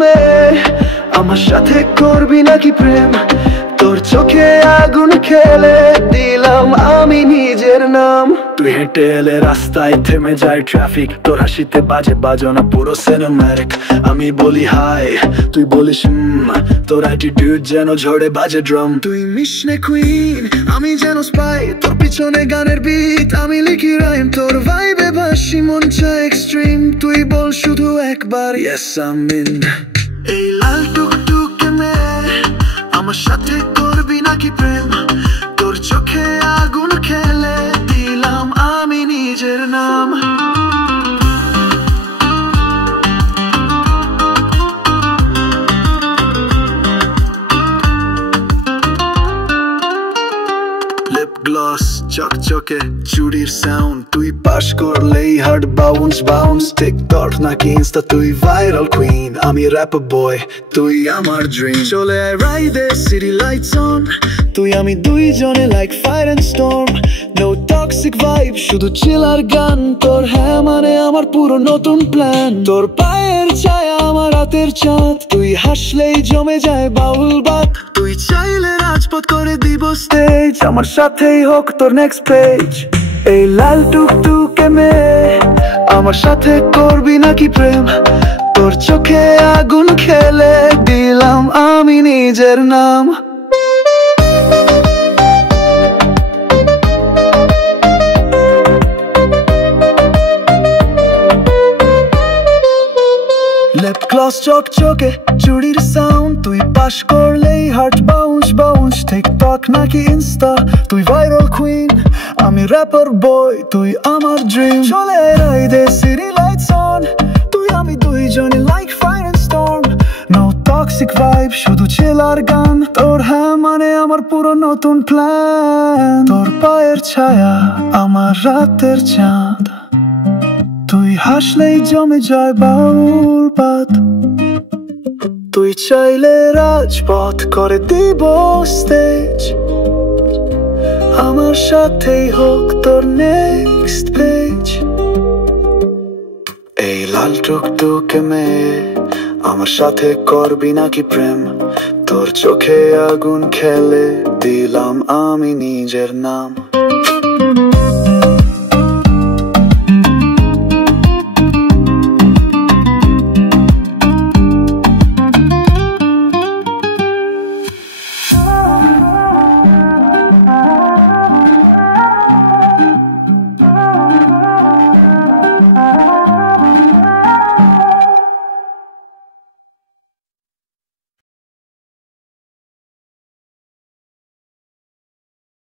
মেয়ে, আমার সাথে করবি নাকি প্রেম? তোর চোখে আগুন খেলে দিলাম আমি নিজের নাম। তুই হেঁটে এলে রাস্তায় থেমে যায় ট্রাফিক, তোর হাসিতে বাজে বাজনা পুরো সিনেম্যাটিক। আমি বলি হাই, তুই বলিস তোর অ্যাটিটিউড যেন ঝড়ে বাজে ড্রাম। তুই মিশনে কুইন, আমি যেন স্পাই, তোর পিছনে গানের বিট, আমি লিখি রাইম। তোর ভাইবে ভাসি, মন চায় এক্সট্রিম, তুই বল শুধু একবার ইয়েস আই ইন। এই লাল টুকটুকে মেয়ে, আমার সাথে করবি নাকি প্রেম? তোর চোখে আগুন খেলে দিলাম আমি নিজের নাম। লিপ গ্লস চকচকে চুড়ির সাউন্ড, তুই পাস করলেই হার্ট বাউন্স বাউন্স। টিকটক নাকি ইনস্টা, তুই ভাইরাল কুইন, আমি র্যাপার বয়, তুই আমার ড্রিম। চলে আয় রাইডে সিটি লাইটস অন, তুই আমি দুইজনে like fire and storm. No toxic vibe, শুধু চিল আর গান। তোর হ্যাঁ মানে আমার পুরো নতুন প্ল্যান। তোর পায়ের ছায়া আমার রাতের চাঁদ, তুই হাসলেই জমে যায় বাউল বাত। তুই চাইলে রাজপথ করে দিব স্টেজ, আমার সাথেই হোক তোর নেক্সট পেজ। এই লাল টুকটুকে মেয়ে, আমার সাথে করবি নাকি প্রেম? তোর চোখে আগুন খেলে দিলাম আমি নিজের নাম। লিপ গ্লস চকচকে চুড়ির সাউন্ড, তুই পাস করলেই হার্ট বাউন্স বাউন্স। টিকটক নাকি ইনস্টা, তুই ভাইরাল কুইন, আমি র্যাপার বয়, তুই আমার ড্রিম। চলে রাইডে সিটি লাইটস অন, তুই আমি দুইজনে like fire and storm. No toxic vibe, শুধু চিল আর গান। তোর হ্যাঁ মানে আমার পুরো নতুন প্ল্যান। তোর পায়ের ছায়া আমার রাতের চাঁদ, তুই হাসলেই জমে যায় বাউল বাত। তুই চাইলে রাজপথ করে দিব স্টেজ, আমার সাথেই হোক তোর নেক্সট পেজ। এই লাল টুকটুকে মেয়ে, আমার সাথে করবি নাকি প্রেম? তোর চোখে আগুন খেলে দিলাম আমি নিজের নাম।